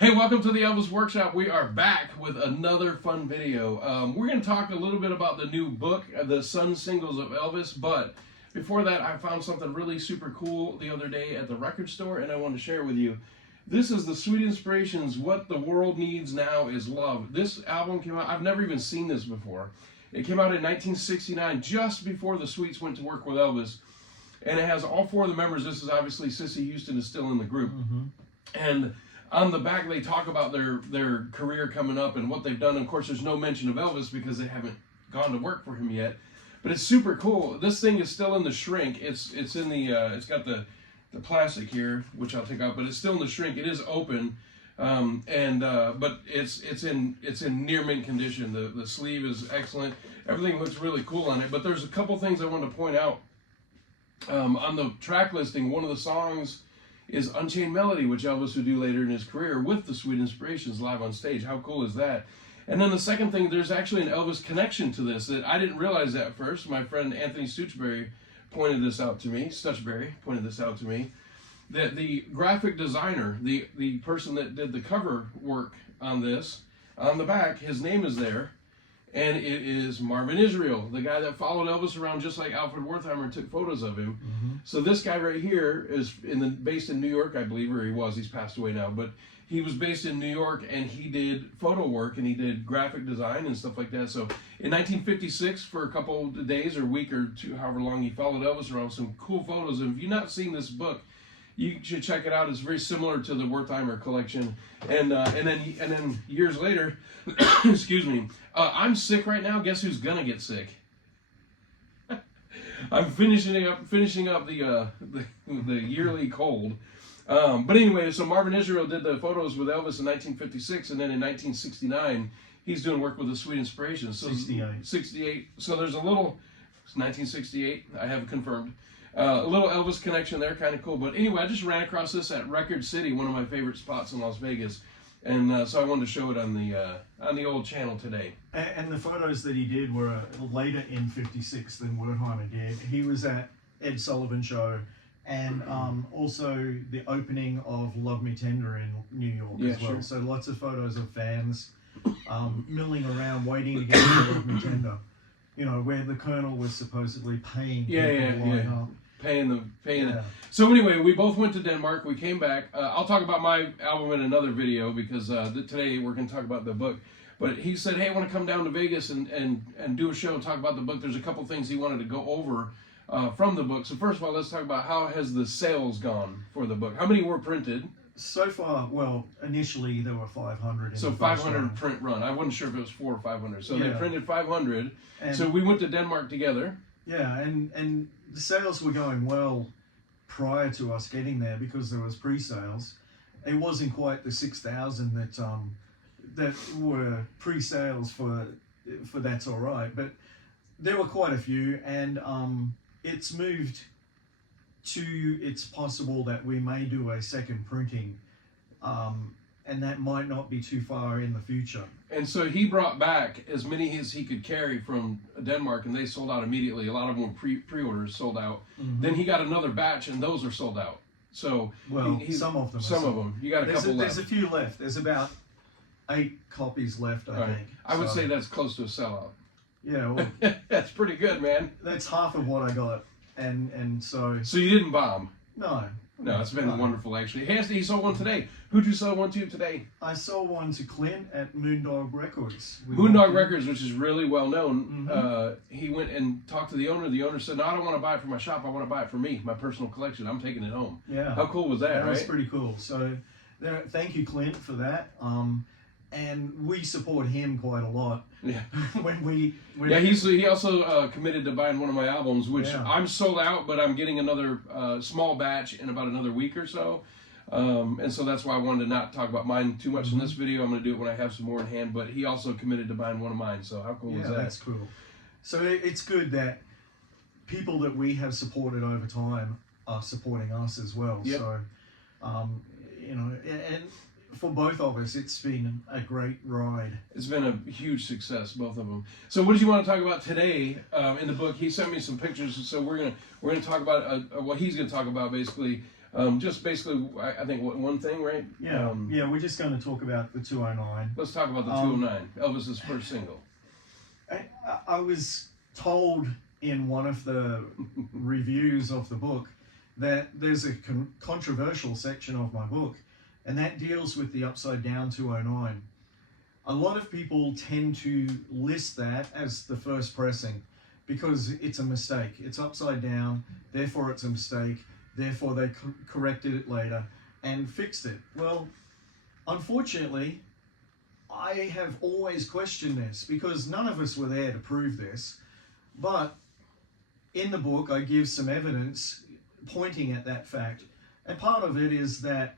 Hey, welcome to the Elvis Workshop. We are back with another fun video. We're going to talk a little bit about the new book, The Sun Singles of Elvis, but before that, I found something really super cool the other day at the record store, and I want to share it with you. This is the Sweet Inspirations, What the World Needs Now is Love. This album came out, I've never even seen this before. It came out in 1969, just before the Sweets went to work with Elvis, and it has all four of the members. This is obviously Sissy Houston is still in the group. And on the back, they talk about their career coming up and what they've done. Of course, there's no mention of Elvis because they haven't gone to work for him yet. But it's super cool. This thing is still in the shrink. It's in the it's got the plastic here, which I'll take out, but it's still in the shrink. It is open, but it's in near mint condition. The sleeve is excellent. Everything looks really cool on it. But there's a couple things I want to point out. On the track listing, one of the songs is Unchained Melody, which Elvis would do later in his career with the Sweet Inspirations live on stage. How cool is that? And then the second thing, there's actually an Elvis connection to this that I didn't realize at first. My friend Anthony Stuchberry pointed this out to me. That the graphic designer, the person that did the cover work on this, on the back, his name is there. And it is Marvin Israel, the guy that followed Elvis around just like Alfred Wertheimer took photos of him. So this guy right here is based in New York, I believe, or he was. He's passed away now. But he was based in New York, and he did photo work, and he did graphic design and stuff like that. So in 1956, for a couple of days or week or two, however long, he followed Elvis around with some cool photos. And if you've not seen this book, you should check it out. It's very similar to the Wertheimer collection. And then years later, excuse me, I'm sick right now. Guess who's gonna get sick? I'm finishing up the yearly cold. But anyway, so Marvin Israel did the photos with Elvis in 1956, and then in 1969, he's doing work with the Sweet Inspirations. So 68. So there's a little. It's 1968. I have it confirmed. A little Elvis connection there, kind of cool. But anyway, I just ran across this at Record City, one of my favorite spots in Las Vegas, and so I wanted to show it on the old channel today. And the photos that he did were later in '56 than Wertheimer did. He was at Ed Sullivan's show, and also the opening of Love Me Tender in New York as well. Sure. So lots of photos of fans milling around waiting to get to Love Me Tender. You know, where the Colonel was supposedly paying people to line up. Paying them. So anyway, we both went to Denmark. We came back. I'll talk about my album in another video because today we're going to talk about the book. But he said, hey, I want to come down to Vegas and do a show and talk about the book. There's a couple things he wanted to go over from the book. So first of all, let's talk about how has the sales gone for the book. How many were printed? So far, well, initially there were 500. So 500 print run. I wasn't sure if it was 400 or 500. So they printed 500. And so we went to Denmark together. Yeah, and the sales were going well prior to us getting there because there was pre-sales. It wasn't quite the 6,000 that were pre-sales for That's All Right, but there were quite a few, and it's moved to it's possible that we may do a second printing, and that might not be too far in the future. And so he brought back as many as he could carry from Denmark, and they sold out immediately. A lot of them were pre-orders, sold out. Then he got another batch, and those are sold out. So some of them. Some of them. You got a couple left. There's a few left. There's about 8 copies left, I think. I would say that's close to a sellout. Yeah, well, that's pretty good, man. That's half of what I got, and so. So you didn't bomb? No, it's been wonderful, actually. He sold one today. Who'd you sell one to today? I sold one to Clint at Moondog Records. Moondog Records, which is really well known. He went and talked to the owner. The owner said, no, I don't want to buy it for my shop. I want to buy it for me, my personal collection. I'm taking it home. Yeah. How cool was that, right? That was pretty cool. So thank you, Clint, for that. And we support him quite a lot. Yeah. He also committed to buying one of my albums, which I'm sold out, but I'm getting another small batch in about another week or so. And so that's why I wanted to not talk about mine too much in this video. I'm going to do it when I have some more in hand. But he also committed to buying one of mine. So how cool is that? Yeah, that's cool. So it's good that people that we have supported over time are supporting us as well. Yep. So, and for both of us, it's been a great ride. It's been a huge success, both of them. So what did you want to talk about today in the book? He sent me some pictures, so we're gonna talk about what he's gonna talk about basically Just basically, I think one thing, right? Yeah, yeah. We're just going to talk about the 209. Let's talk about the 209, Elvis's first single. I was told in one of the reviews of the book that there's a controversial section of my book, and that deals with the Upside Down 209. A lot of people tend to list that as the first pressing because it's a mistake. It's upside down, therefore it's a mistake, therefore they corrected it later and fixed it. Well, unfortunately, I have always questioned this because none of us were there to prove this, but in the book I give some evidence pointing at that fact. And part of it is that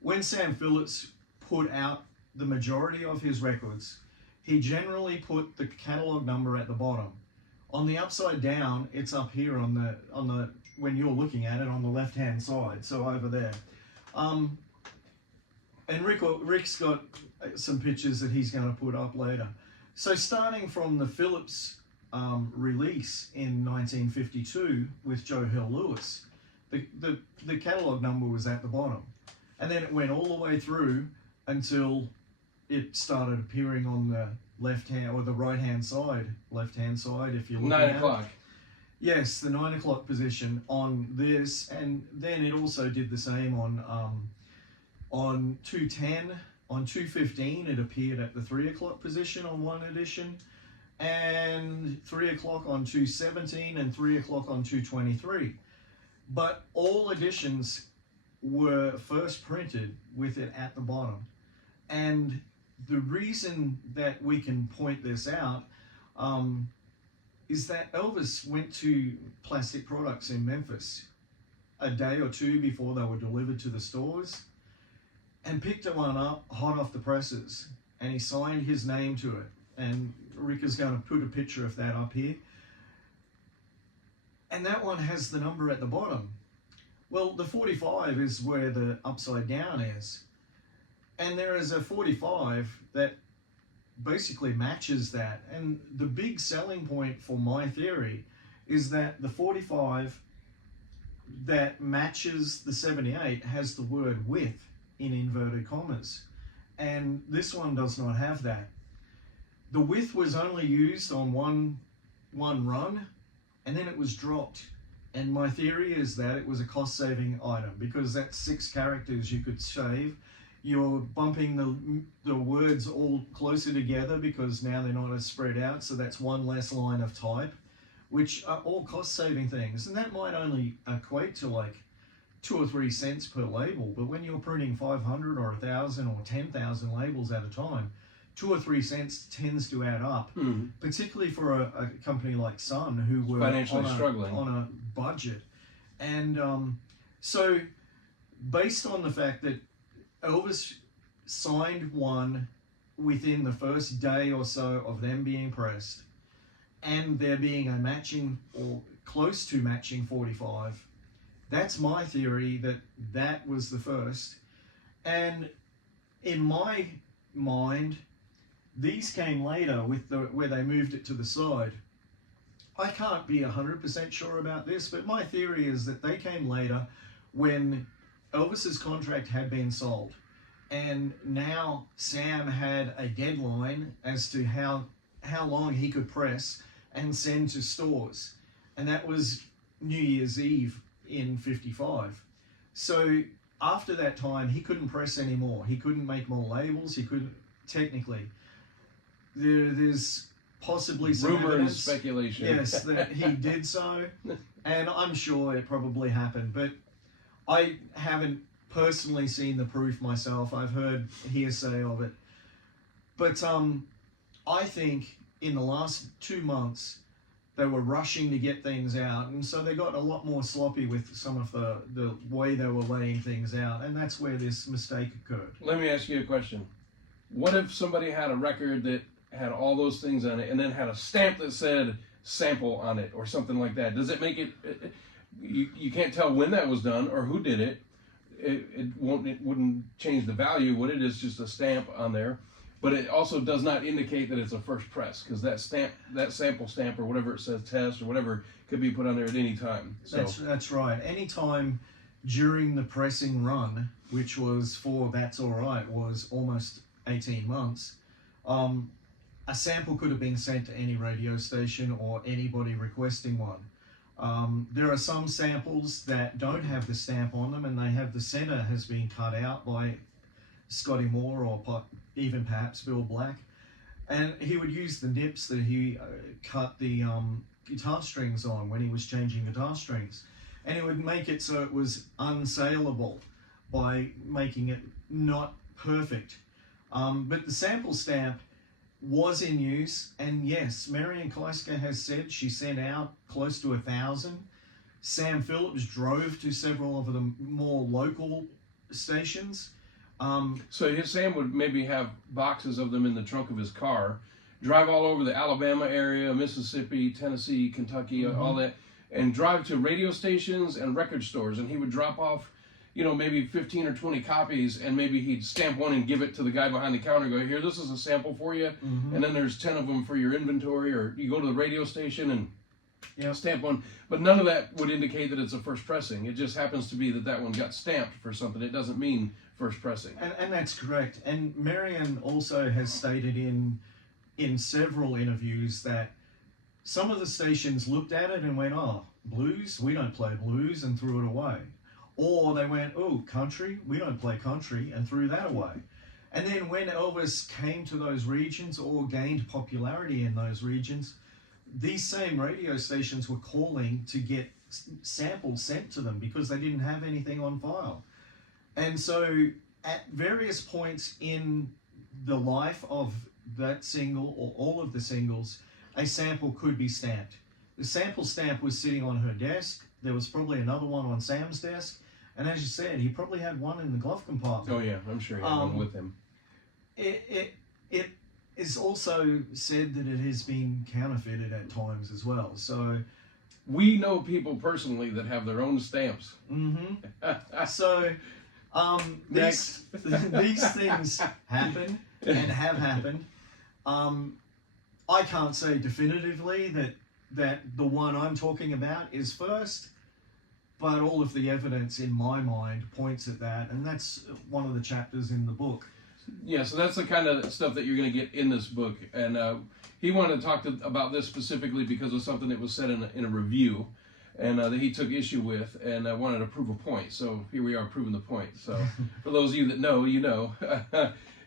when Sam Phillips put out the majority of his records, he generally put the catalog number at the bottom. On the Upside Down, it's up here on the when you're looking at it on the left hand side, so over there. And Rick's got some pictures that he's going to put up later. So starting from the Phillips release in 1952 with Joe Hill Lewis, the catalog number was at the bottom, and then it went all the way through until it started appearing on the left hand or the right hand side, if you're looking at 9 o'clock. Yes, the 9 o'clock position on this, and then it also did the same on 210. On 215, it appeared at the 3 o'clock position on one edition, and 3 o'clock on 217, and 3 o'clock on 223. But all editions were first printed with it at the bottom. And the reason that we can point this out is that Elvis went to Plastic Products in Memphis a day or two before they were delivered to the stores and picked one up hot off the presses, and he signed his name to it. And Rick is going to put a picture of that up here. And that one has the number at the bottom. Well, the 45 is where the Upside Down is. And there is a 45 that basically matches that. And the big selling point for my theory is that the 45 that matches the 78 has the word with in inverted commas. And this one does not have that. The width was only used on one run, and then it was dropped. And my theory is that it was a cost-saving item because that's 6 characters you could save. You're bumping the words all closer together because now they're not as spread out, so that's one less line of type, which are all cost-saving things. And that might only equate to like 2 or 3 cents per label, but when you're printing 500 or 1,000 or 10,000 labels at a time, 2 or 3 cents tends to add up, particularly for a company like Sun, who were financially struggling on a budget. And so based on the fact that Elvis signed one within the first day or so of them being pressed, and there being a matching or close to matching 45, that's my theory that that was the first. And in my mind, these came later with where they moved it to the side. I can't be 100% sure about this, but my theory is that they came later when Elvis's contract had been sold. And now Sam had a deadline as to how long he could press and send to stores. And that was New Year's Eve in 55. So after that time, he couldn't press anymore. He couldn't make more labels. He couldn't, technically. There's possibly some rumor evidence, and speculation. Yes, that he did so, and I'm sure it probably happened, but I haven't personally seen the proof myself. I've heard hearsay of it, but I think in the last 2 months they were rushing to get things out, and so they got a lot more sloppy with some of the way they were laying things out, and that's where this mistake occurred. Let me ask you a question. What if somebody had a record that had all those things on it and then had a stamp that said sample on it or something like that? Does it make it, you can't tell when that was done or who did it. It wouldn't change the value, would it? It's just a stamp on there. But it also does not indicate that it's a first press, because that stamp, that sample stamp or whatever it says, test or whatever, could be put on there at any time. So That's right. Anytime during the pressing run, which was for That's Alright, was almost 18 months, a sample could have been sent to any radio station or anybody requesting one. There are some samples that don't have the stamp on them, and they have the center has been cut out by Scotty Moore or even perhaps Bill Black. And he would use the nips that he cut the guitar strings on when he was changing guitar strings. And he would make it so it was unsaleable by making it not perfect. But the sample stamp was in use, and yes, Marian Kleiska has said she sent out close to 1,000. Sam Phillips drove to several of the more local stations. So Sam would maybe have boxes of them in the trunk of his car, drive all over the Alabama area, Mississippi, Tennessee, Kentucky, all that, and drive to radio stations and record stores, and he would drop off, you know, maybe 15 or 20 copies, and maybe he'd stamp one and give it to the guy behind the counter and go, here, this is a sample for you, and then there's 10 of them for your inventory, or you go to the radio station and stamp one, but none of that would indicate that it's a first pressing. It just happens to be that that one got stamped for something. It doesn't mean first pressing. And that's correct. And Marian also has stated in several interviews that some of the stations looked at it and went, oh, blues? We don't play blues, and threw it away. Or they went, oh, country? We don't play country, and threw that away. And then when Elvis came to those regions or gained popularity in those regions, these same radio stations were calling to get samples sent to them because they didn't have anything on file. And so at various points in the life of that single or all of the singles, a sample could be stamped. The sample stamp was sitting on her desk. There was probably another one on Sam's desk. And as you said, he probably had one in the glove compartment. Oh yeah, I'm sure he had one with him. It is also said that it has been counterfeited at times as well. So we know people personally that have their own stamps. So these things happen and have happened. I can't say definitively that the one I'm talking about is first, but all of the evidence in my mind points at that, and that's one of the chapters in the book. Yeah, so that's the kind of stuff that you're going to get in this book, and he wanted to talk about this specifically because of something that was said in a review, and that he took issue with, and wanted to prove a point. So here we are proving the point. So for those of you that know, you know.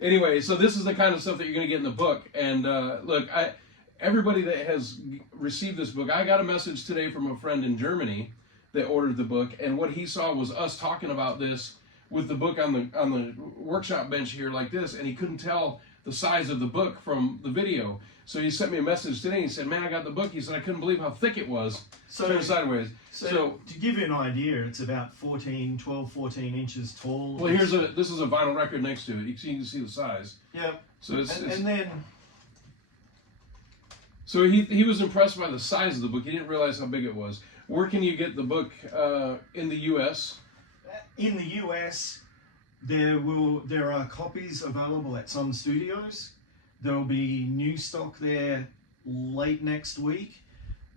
Anyway, so this is the kind of stuff that you're going to get in the book. And look, everybody that has received this book, I got a message today from a friend in Germany that ordered the book, and what he saw was us talking about this with the book on the workshop bench here like this, and he couldn't tell the size of the book from the video. So he sent me a message today. He said, "Man, I got the book." He said, "I couldn't believe how thick it was." Turned sideways. So to give you an idea, it's about 12, 14 inches tall. Well, this is a vinyl record next to it. You can see the size. Yep. So and then. So he was impressed by the size of the book. He didn't realize how big it was. Where can you get the book in the U.S.? In the U.S., there are copies available at some studios. There will be new stock there late next week.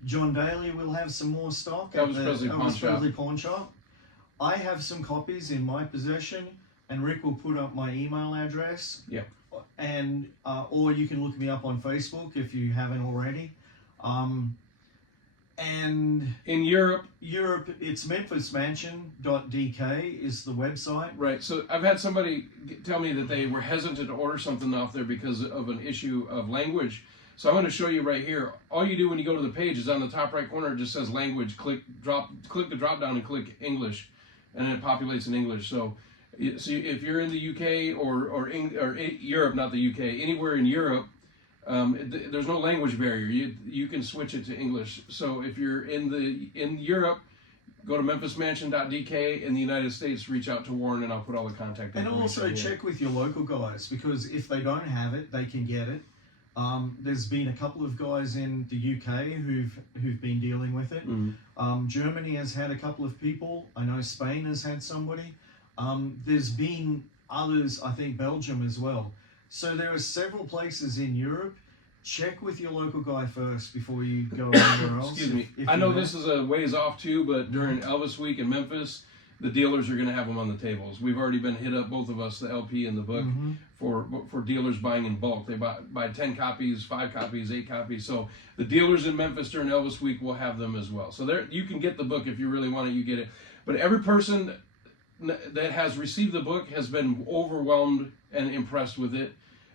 John Daly will have some more stock at the Elvis Presley Pawn Shop. I have some copies in my possession, and Rick will put up my email address. Yeah. And or you can look me up on Facebook if you haven't already. And in Europe, it's memphismansion.dk is the website. Right. So I've had somebody tell me that they were hesitant to order something off there because of an issue of language. So I'm going to show you right here. All you do when you go to the page is on the top right corner, it just says language. Click the drop down and click English, and it populates in English. So if you're in the UK or Europe, not the UK, anywhere in Europe, there's no language barrier. You can switch it to English. So if you're in Europe, go to memphismansion.dk. In the United States, reach out to Warren, and I'll put all the contact information. And also check with your local guys, because if they don't have it, they can get it. There's been a couple of guys in the UK who've been dealing with it. Germany has had a couple of people. I know Spain has had somebody. There's been others, I think Belgium as well. So there are several places in Europe. Check with your local guy first before you go anywhere else. Excuse me. I know this is a ways off too, but during Elvis Week in Memphis, the dealers are going to have them on the tables. We've already been hit up, both of us, the LP and the book, for dealers buying in bulk. They buy 10 copies, 5 copies, 8 copies. So the dealers in Memphis during Elvis Week will have them as well. So there, you can get the book if you really want it. You get it. But every person that has received the book has been overwhelmed and impressed with it,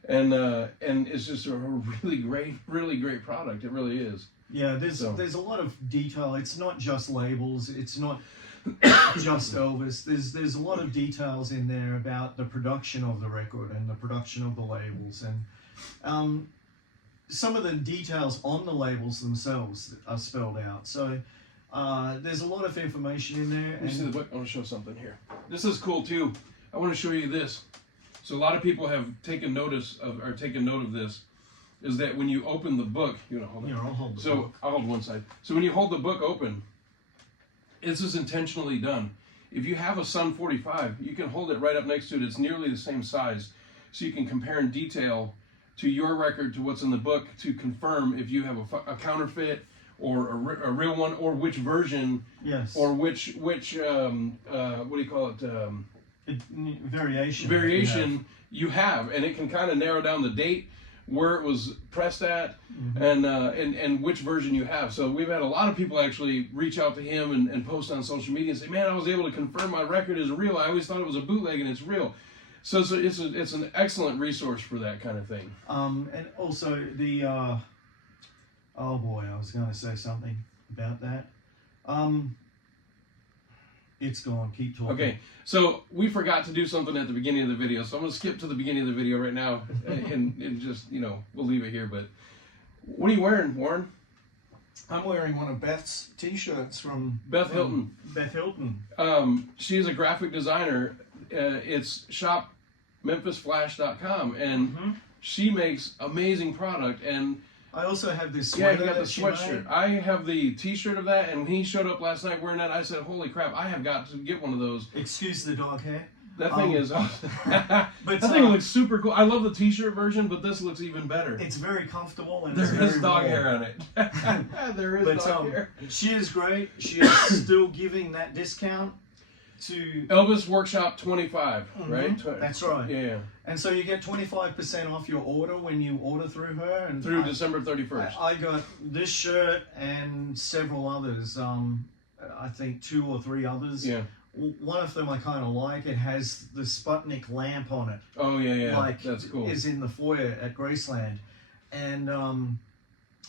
and it's just a really great product. It really is. Yeah, there's a lot of detail. It's not just labels. It's not just Elvis. There's a lot of details in there about the production of the record and the production of the labels, and some of the details on the labels themselves are spelled out. So there's a lot of information in there. Let me see the book. I want to show something here. This is cool too. I want to show you this. So a lot of people have taken note of this. Is that when you open the book, hold on. Yeah, I'll hold the So book. I'll hold one side. So when you hold the book open, this is intentionally done. If you have a Sun 45, you can hold it right up next to it. It's nearly the same size, so you can compare in detail to your record to what's in the book to confirm if you have a counterfeit or a real one, or which version, Yes. or which what do you call it? Variation you have, and it can kind of narrow down the date, where it was pressed at, and which version you have. So we've had a lot of people actually reach out to him and post on social media and say, man, I was able to confirm my record is real. I always thought it was a bootleg, and it's real. So it's an excellent resource for that kind of thing. And also the oh boy, I was going to say something about that. It's gone. Keep talking. Okay, so we forgot to do something at the beginning of the video, so I'm going to skip to the beginning of the video right now, and just, we'll leave it here. But what are you wearing, Warren? I'm wearing one of Beth's T-shirts from Beth Hilton. Beth Hilton. She is a graphic designer. It's shopmemphisflash.com, and she makes amazing product. And I also have this yeah, sweater you got the that she sweatshirt. made. I have the T-shirt of that, and when he showed up last night wearing that, I said, "Holy crap! I have got to get one of those." Excuse the dog hair. That thing is awesome. That But thing looks super cool. I love the T-shirt version, but this looks even better. It's very comfortable and There it's very is dog warm. hair on it. There is But dog hair. she is great. She is still giving that discount to Elvis Workshop 25, right? That's right. Yeah. And so you get 25% off your order when you order through her. And Through December 31st. I got this shirt and several others. I think 2 or 3 others. Yeah. One of them I kind of like. It has the Sputnik lamp on it. Oh yeah. Like That's cool. is in the foyer at Graceland, and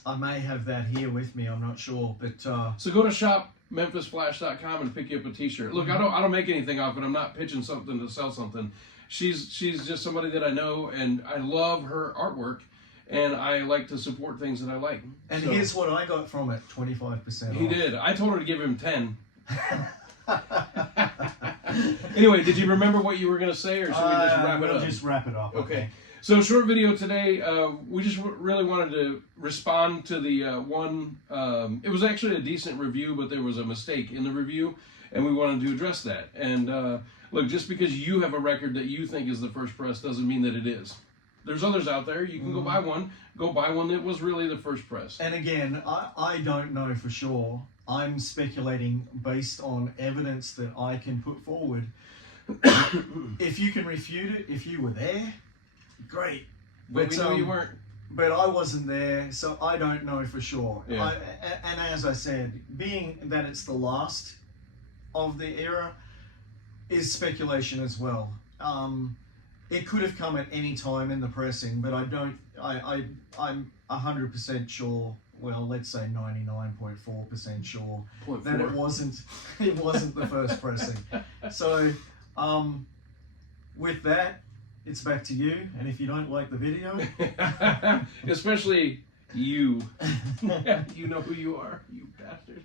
I may have that here with me. I'm not sure, but So go to shopmemphisflash.com and pick you up a T-shirt. Look, I don't make anything off it. I'm not pitching something to sell something. She's just somebody that I know, and I love her artwork, and I like to support things that I like. and So, here's what I got from it: 25% he off. did. I told her to give him 10. Anyway, did you remember what you were going to say, or should we just wrap it we'll up? just wrap it up. Okay. So short video today. We just really wanted to respond to the one. It was actually a decent review, but there was a mistake in the review, and we wanted to address that. And look, just because you have a record that you think is the first press doesn't mean that it is. There's others out there. You can go buy one. Go buy one that was really the first press. And again, I don't know for sure. I'm speculating based on evidence that I can put forward. If you can refute it, if you were there, great. But we know you weren't. But I wasn't there, so I don't know for sure. Yeah. And as I said, being that it's the last of the era is speculation as well. It could have come at any time in the pressing, but I'm 100% sure. Well, let's say 99.4% sure that it wasn't the first pressing. So, with that, it's back to you. And if you don't like the video, especially you, you know who you are, you bastard.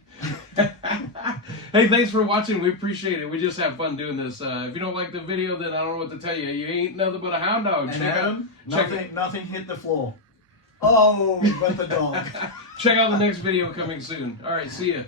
Hey, thanks for watching. We appreciate it. We just have fun doing this. If you don't like the video, then I don't know what to tell you. You ain't nothing but a hound dog. and Check Adam, out, nothing hit the floor. Oh, but the dog. check out the next video coming soon. All right, see ya.